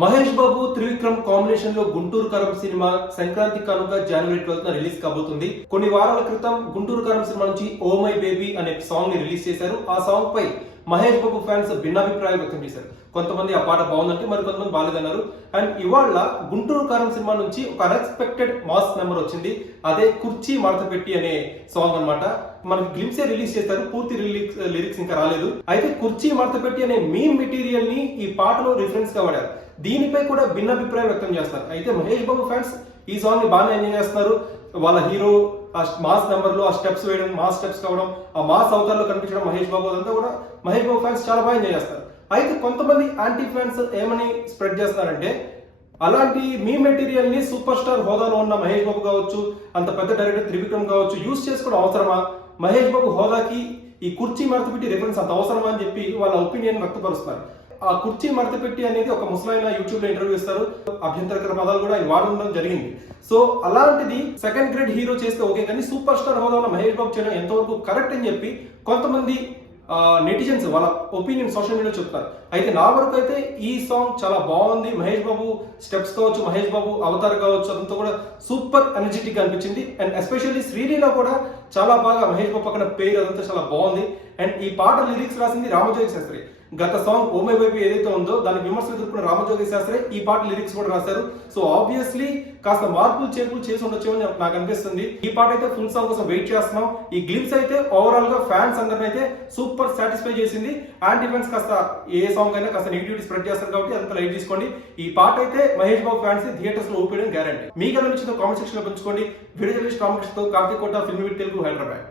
Mahesh Babu Trivikram combination లో గుంటూరు కారం cinema Sankranti కానుక జనవరి 12న రిలీజ్ కాబోతుంది. కొన్ని వారాల క్రితం గుంటూరు కారం సినిమా నుంచి ఓ మై బేబీ అనే సాంగ్ ని రిలీజ్ చేశారు. ఆ సాంగ్ పై మహేష్ బాబు ఫ్యాన్స్ భిన్నాభిప్రాయాలు వ్యక్తం చేశారు. కొంతమంది ఆ పాట బాగుందంటే మరి కొంతమంది బాలేదన్నారు. అండ్ ఇవాళ గుంటూరు కారం సినిమా నుంచి ఒక అన్ఎక్స్పెక్టెడ్ మాస్ నెంబర్ వచ్చింది. అదే కుర్చీ మడత పెట్టి అనే సాంగ్ అన్నమాట. మనకి గ్లిమ్సే రిలీజ్ చేశారు, పూర్తి లిరిక్స్ ఇంకా రాలేదు. అయితే కుర్చీ మడత పెట్టి అనే మీమ్ మెటీరియల్ ని ఈ పాటలో రిఫరెన్స్ గా వాడారు. దీనిపై కూడా భిన్నాభిప్రాయం వ్యక్తం చేస్తారు. అయితే మహేష్ బాబు ఫ్యాన్స్ ఈ సాంగ్ ని బాగానే ఎంజాయ్ చేస్తున్నారు. వాళ్ళ హీరో ఆ మాస్ నెంబర్ లో ఆ స్టెప్స్ వేయడం, మాస్ స్టెప్స్ కావడం, ఆ మాస్ అవతారంలో కనిపించడం మహేష్ బాబు అదంతా కూడా మహేష్ బాబు ఫ్యాన్స్ చాలా బాగా ఎంజాయ్ చేస్తారు. అయితే కొంతమంది యాంటీ ఫ్యాన్స్ ఏమని స్ప్రెడ్ చేస్తున్నారంటే, అలాంటి మీ మెటీరియల్ ని సూపర్ స్టార్ హోదాలో ఉన్న మహేష్ బాబు కావచ్చు, అంత పెద్ద డైరెక్టర్ త్రివిక్రమ్ కావచ్చు యూజ్ చేసుకోవడం అవసరమా? మహేష్ బాబు హోదాకి ఈ కుర్చీ మడత పెట్టి రిఫరెన్స్ అంత అవసరమా అని చెప్పి వాళ్ళ ఒపీనియన్ వ్యక్తపరుస్తున్నారు. ఆ కుర్చీ మడత పెట్టి అనేది ఒక ముసలాయన యూట్యూబ్ లో ఇంటర్వ్యూ ఇస్తారు. అభ్యంతరకర పదాలు కూడా ఆయన వాడడం జరిగింది. సో అలాంటిది సెకండ్ గ్రేడ్ హీరో చేస్తే ఓకే, కానీ సూపర్ స్టార్ హోదా ఉన్న మహేష్ బాబు చేయడం ఎంతవరకు కరెక్ట్ అని చెప్పి కొంతమంది నెటిజన్స్ వాళ్ళ ఒపీనియన్ సోషల్ మీడియాలో చెప్తారు. అయితే నా వరకు అయితే ఈ సాంగ్ చాలా బాగుంది. మహేష్ బాబు స్టెప్స్ కావచ్చు, మహేష్ బాబు అవతార్ కావచ్చు, అదంతా కూడా సూపర్ ఎనర్జెటిక్ గా అనిపించింది. అండ్ ఎస్పెషల్లీ శ్రీలీల కూడా చాలా బాగా మహేష్ బాబు పక్కన పేరు అదంతా చాలా బాగుంది. అండ్ ఈ పాట లిరిక్స్ రాసింది రామజోగి శాస్త్రి. గత సాంగ్ ఓ మై బేబీ ఏదైతే ఉందో దానికి విమర్శలు ఎదుర్కొన్న రామజోగి శాస్త్రి ఈ పాట లిరిక్స్ కూడా రాశారు. సో ఆబ్వియస్లీ కాస్త మార్పులు చేర్పులు చేసి ఉండొచ్చు అని నాకు అనిపిస్తుంది. ఈ పాట అయితే ఫుల్ సాంగ్ కోసం వెయిట్ చేస్తున్నాం. ఈ గ్లిమ్స్ అయితే ఓవరాల్ గా ఫ్యాన్స్ అందరిని అయితే సూపర్ సాటిస్ఫై చేసింది. యాంటీ ఫ్యాన్స్ కాస్త ఏ సాంగ్ అయినా కాస్త నెగిటివిటీ స్ప్రెడ్ చేస్తారు కాబట్టి అంత లైట్ తీసుకోండి. ఈ పాట అయితే మహేష్ బాబు ఫ్యాన్స్ థియేటర్స్ లో ఓపెన్ గ్యారంటీ. మీకు అనిపించిన కామెంట్ సెక్షన్ లో పంచుకోండి. వీడియో జర్నలిస్ట్ రామకృష్ణతో కార్తీక్ కోట, ఫిల్మ్ విత్ తెలుగు, హైదరాబాద్.